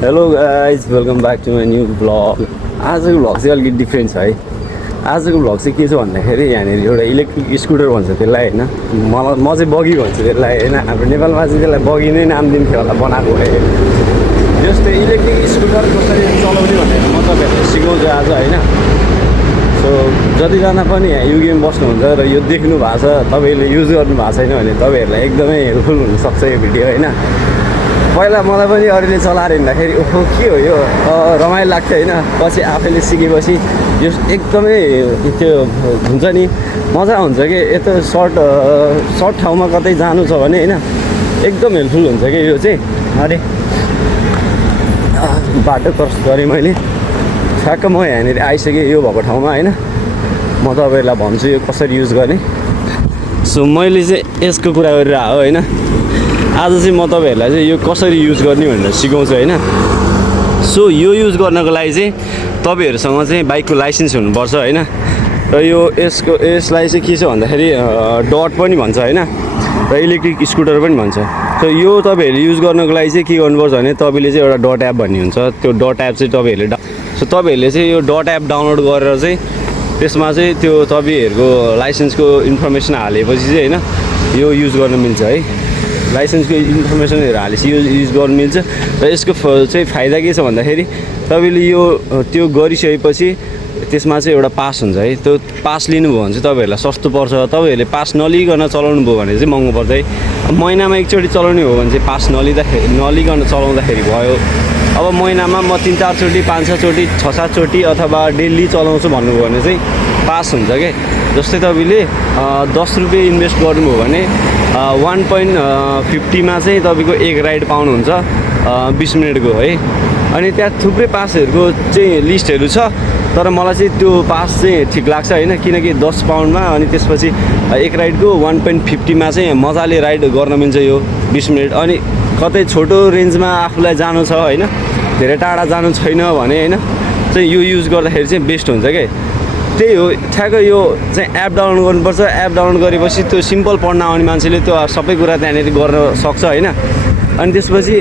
Hello guys welcome back to my new vlog. आजको vlog चाहिँ अलिकति डिफ्रेन्ट छ है। आजको भ्लग चाहिँ के छ भन्दाखेरि यहाँनिर एउटा इलेक्ट्रिक स्कुटर भन्छ त्यसलाई होइन, म चाहिँ बगी भन्छु त्यसलाई होइन। हाम्रो नेपालमा चाहिँ त्यसलाई बगी नै नाम दिन्थ्यो होला बनाएको भए। जस्तै इलेक्ट्रिक स्कुटर कसरी चलाउने भनेर म तपाईँहरूलाई सिकाउँछु आज होइन। सो जतिजना पनि यहाँ युगेमा बस्नुहुन्छ र यो देख्नु भएको छ, तपाईँले युज गर्नु भएको छैन भने तपाईँहरूलाई एकदमै हेल्पफुल हुनसक्छ यो भिडियो होइन। पहिला मलाई पनि अरूले चलाएर हिँड्दाखेरि ओहो के हो यो रमाइलो लाग्थ्यो होइन। पछि आफैले सिकेपछि यो एकदमै त्यो हुन्छ नि, मजा हुन्छ कि यता सर्ट ठाउँमा कतै जानु छ भने होइन एकदम हेल्पफुल हुन्छ कि यो चाहिँ। अरे बाटो क्रस गरेँ मैले, ठ्याक्क म यहाँनिर आइसकेँ यो भएको ठाउँमा होइन। म तपाईँहरूलाई भन्छु यो कसरी युज गर्ने। सो मैले चाहिँ यसको कुरा गरेर आयो होइन। आज चाहिँ म तपाईँहरूलाई चाहिँ यो कसरी युज गर्ने भनेर सिकाउँछु होइन। सो यो युज गर्नको लागि चाहिँ तपाईँहरूसँग चाहिँ बाइकको लाइसेन्स हुनुपर्छ होइन। र यो यसलाई चाहिँ के छ भन्दाखेरि डट पनि भन्छ होइन, र इलेक्ट्रिक स्कुटर पनि भन्छ। सो यो तपाईँहरूले युज गर्नको लागि चाहिँ के गर्नुपर्छ भने तपाईँले चाहिँ एउटा डट एप भन्ने हुन्छ, त्यो डट एप चाहिँ तपाईँहरूले चाहिँ यो डट एप डाउनलोड गरेर चाहिँ त्यसमा चाहिँ त्यो तपाईँहरूको लाइसेन्सको इन्फर्मेसन हालेपछि चाहिँ होइन यो युज गर्न मिल्छ है। लाइसेन्सको इन्फर्मेसनहरू हालेपछि युज गर्नु मिल्छ। र यसको चाहिँ फाइदा के छ भन्दाखेरि तपाईँले यो त्यो गरिसकेपछि त्यसमा चाहिँ एउटा पास हुन्छ है। त्यो पास लिनुभयो भने चाहिँ तपाईँहरूलाई सस्तो पर्छ। तपाईँहरूले पास नलिकन चलाउनु भयो भने चाहिँ महँगो पर्छ है। महिनामा एकचोटि चलाउने हो भने चाहिँ पास नलिकन चलाउँदाखेरि भयो। अब महिनामा म 3-4 चोटि 5-6 चोटि 6-7 चोटि अथवा डेली चलाउँछु भन्नुभयो भने चाहिँ पास हुन्छ क्या। जस्तै तपाईँले 10 रुपियाँ इन्भेस्ट गर्नुभयो भने 1.50मा चाहिँ तपाईँको एक राइड पाउनुहुन्छ 20 मिनटको है। अनि त्यहाँ थुप्रै पासहरूको चाहिँ लिस्टहरू छ, तर मलाई चाहिँ त्यो पास चाहिँ ठिक लाग्छ होइन। किनकि 10 पाउन्डमा अनि त्यसपछि एक राइडको 1.50मा चाहिँ मजाले राइड गर्न मिल्छ यो 20 मिनट। अनि कतै छोटो रेन्जमा आफूलाई जानु छ होइन, धेरै टाढा जानु छैन भने होइन चाहिँ यो युज गर्दाखेरि चाहिँ बेस्ट हुन्छ क्या। त्यही हो ठ्याक्क यो चाहिँ एप डाउनलोड गर्नुपर्छ। एप डाउनलोड गरेपछि त्यो सिम्पल पढ्न आउने मान्छेले त्यो सबै कुरा त्यहाँनिर गर्न सक्छ होइन। अनि त्यसपछि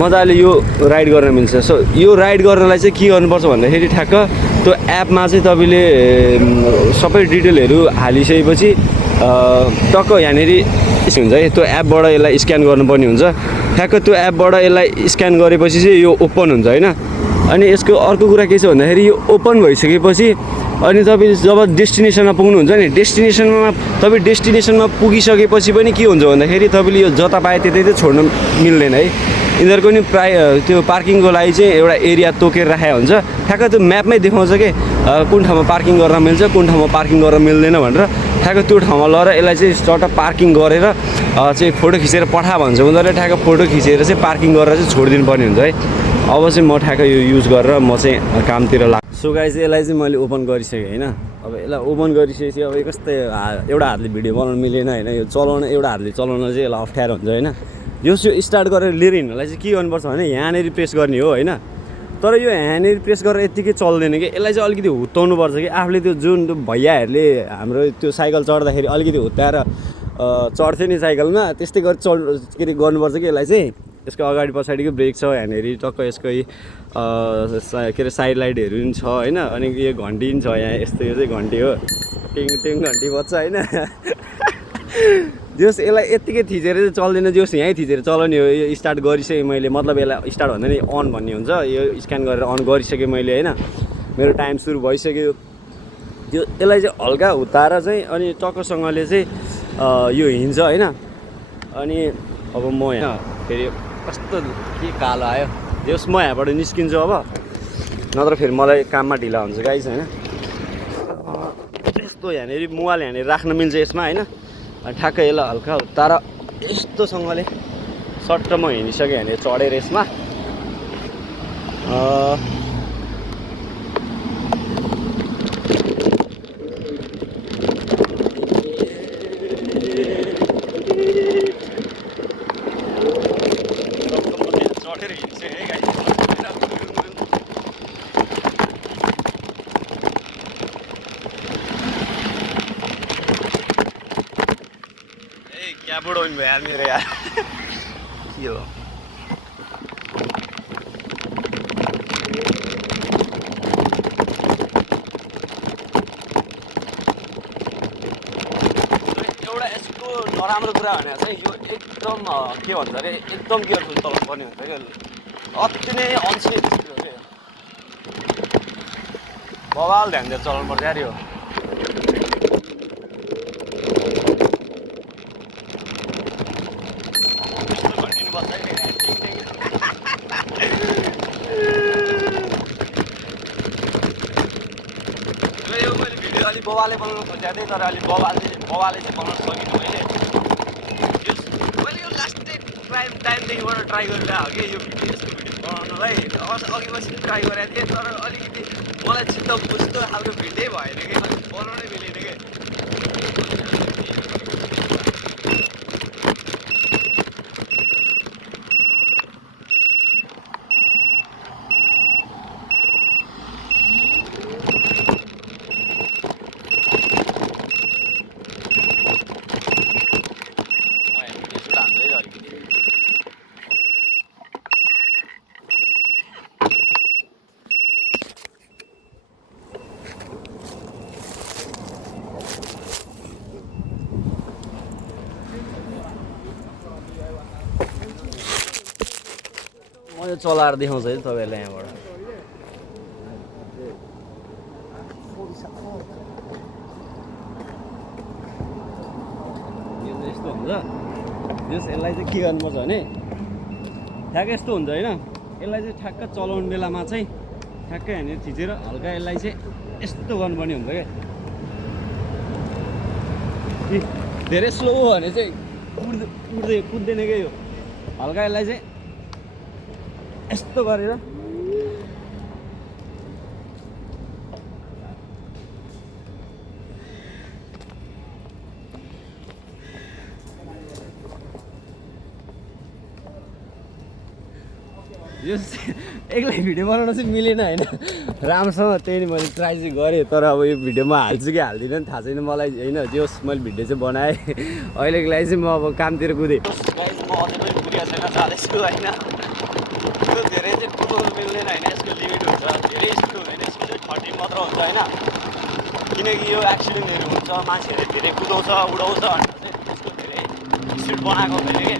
मजाले यो राइड गर्न मिल्छ। सो यो राइड गर्नलाई चाहिँ के गर्नुपर्छ भन्दाखेरि ठ्याक्क त्यो एपमा चाहिँ तपाईँले सबै डिटेलहरू हालिसकेपछि टक्क यहाँनिर हुन्छ है। त्यो एपबाट यसलाई स्क्यान गर्नुपर्ने हुन्छ। ठ्याक्क त्यो एपबाट यसलाई स्क्यान गरेपछि चाहिँ यो ओपन हुन्छ होइन। अनि यसको अर्को कुरा के छ भन्दाखेरि यो ओपन भइसकेपछि अनि तपाईँ जब डेस्टिनेसनमा पुग्नुहुन्छ नि, डेस्टिनेसनमा पुगिसकेपछि पनि के हुन्छ भन्दाखेरि तपाईँले यो जता पाए त्यतै चाहिँ छोड्न मिल्दैन है। यिनीहरूको नि त्यो पार्किङको लागि चाहिँ एउटा एरिया तोकेर राखेको हुन्छ। ठ्याक्क त्यो म्यापमै देखाउँछ कि कुन ठाउँमा पार्किङ गर्न मिल्छ, कुन ठाउँमा पार्किङ गर्न मिल्दैन भनेर। ठ्याक्क त्यो ठाउँमा लगेर यसलाई चाहिँ चट्ट पार्किङ गरेर चाहिँ फोटो खिचेर पठा भन्छ उनीहरूले। ठ्याक्क फोटो खिचेर चाहिँ पार्किङ गरेर चाहिँ छोडिदिनु पर्ने हुन्छ है। अब चाहिँ म ठ्याक्क यो युज गरेर म चाहिँ कामतिर लाग्छु। सो गाइस यसलाई चाहिँ मैले ओपन गरिसकेँ होइन। अब यसलाई ओपन गरिसकेपछि अब कस्तै एउटा हातले भिडियो बनाउनु मिलेन होइन। यो चलाउन एउटा हातले चलाउन चाहिँ यसलाई अप्ठ्यारो हुन्छ होइन। यो स्टार्ट गरेर लिएर हिँड्नलाई चाहिँ के गर्नुपर्छ भने यहाँनिर प्रेस गर्ने हो होइन। तर यो यहाँनिर प्रेस गरेर यत्तिकै चल्दैन कि, यसलाई चाहिँ अलिकति हुत्ताउनु पर्छ कि। आफूले त्यो जुन भैयाहरूले हाम्रो त्यो साइकल चढ्दाखेरि अलिकति हुत्ताएर चढ्थ्यो नि साइकलमा, त्यस्तै गरी के अरे गर्नुपर्छ कि यसलाई चाहिँ। यसको अगाडि पछाडिको ब्रेक छ यहाँनिर, टक्क यसको के अरे साइड लाइटहरू पनि छ होइन। अनि यो घन्टी पनि छ यहाँ, यस्तो यो चाहिँ घन्टी हो, टिङ टिङ घन्टी बज्छ होइन। जोस् यसलाई यत्तिकै थिचेर चाहिँ चल्दैन, जोस् यहीँ थिचेर चलाउने हो। यो स्टार्ट गरिसकेँ मैले, मतलब यसलाई स्टार्ट भन्दा नि अन भन्ने हुन्छ। यो स्क्यान गरेर अन गरिसकेँ मैले होइन। मेरो टाइम सुरु भइसक्यो। त्यो यसलाई चाहिँ हल्का हुत्ताएर चाहिँ अनि टक्कसँगले चाहिँ यो हिँड्छ होइन। अनि अब म यहाँ फेरि कस्तो के कालो आयो, जोस् म यहाँबाट निस्किन्छु अब, नत्र फेरि मलाई काममा ढिला हुन्छ गाइस होइन। यस्तो यहाँनिर मोबाइल यहाँनिर राख्न मिल्छ यसमा होइन। अनि ठ्याक्क यसलाई हल्का तर यस्तोसँगले सट्ट म हिँडिसकेँ यहाँनिर चढेर यसमा। क्या बुढो हुनु भयो यार मेरो यार। के हो नराम्रो कुरा भने चाहिँ यो एकदम के भन्छ अरे एकदम केयरफुल चलाउनु पर्ने हुन्छ क्या अति नै अनसेफ स्पिड हो क्या बवाल ध्यान दिएर चलाउनु पर्छ यार यो अलिक बबाले बनाउनु खोजेको थिएँ तर अलिक बबाले चाहिँ बनाउनु सकिनँ मैले यो लास्ट टाइमदेखिबाट ट्राई गरेर हो कि यो भिडियो यस्तो भिडियो बनाउनलाई अघि पछि ट्राई गरेको थिएँ तर अलिकति मलाई चित्त बुझ्दो खालको भिडियो भएन कि अलिक बनाउनै मिलेन कि म यो चलाएर देखाउँछु है तपाईँहरूलाई यहाँबाट यो चाहिँ यस्तो हुन्छ यसलाई चाहिँ के गर्नुपर्छ भने ठ्याक्कै यस्तो हुन्छ होइन यसलाई चाहिँ ठ्याक्क चलाउने बेलामा चाहिँ ठ्याक्कै यहाँनिर थिचेर हल्का यसलाई चाहिँ यस्तो गर्नुपर्ने हुन्छ क्या धेरै स्लो हो भने चाहिँ कुद्दैन क्या यो हल्का यसलाई चाहिँ यस्तो गरेर यो एक्लै भिडियो बनाउन चाहिँ मिलेन होइन राम्रोसँग त्यही नि मैले ट्राई चाहिँ गरेँ तर अब यो भिडियोमा हाल्छु कि हाल्दिनँ नि थाहा छैन मलाई होइन जोस् मैले भिडियो चाहिँ बनाएँ अहिलेको लागि चाहिँ म अब कामतिर कुदेँ म अझै पनि पुगेको छैन जाँदैछु होइन यो धेरै चाहिँ कुदाउनु मिल्दैन होइन यसको लिमिट हुन्छ धेरै स्पिड हुँदैन स्पिड चाहिँ 30 मात्र हुन्छ होइन किनकि यो एक्सिडेन्टहरू हुन्छ मान्छेहरूले धेरै कुदाउँछ उडाउँछ भनेर चाहिँ यसको धेरै स्पिड बनाएको हुँदैन कि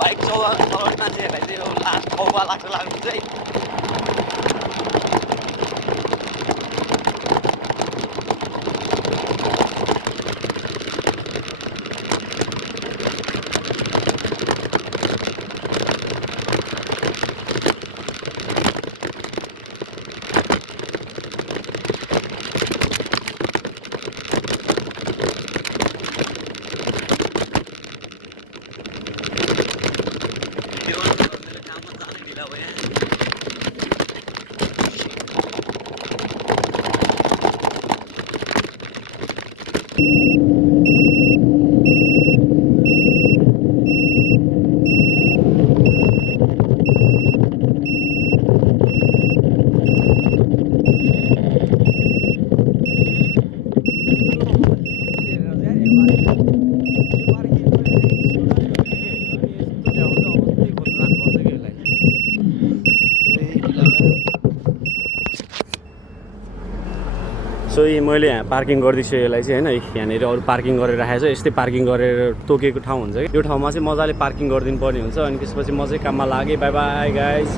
बाइक चलाउने मान्छेहरूलाई चाहिँ यो कौवा लाग्छ चाहिँ सो यी मैले यहाँ पार्किङ गर्दैछु यसलाई चाहिँ होइन यहाँनिर अरू पार्किङ गरेर राखेको छ यस्तै पार्किङ गरेर तोकेको ठाउँ हुन्छ कि यो ठाउँमा चाहिँ मजाले पार्किङ गरिदिनु पर्ने हुन्छ अनि त्यसपछि म चाहिँ काममा लागेँ बाई बाई गाइज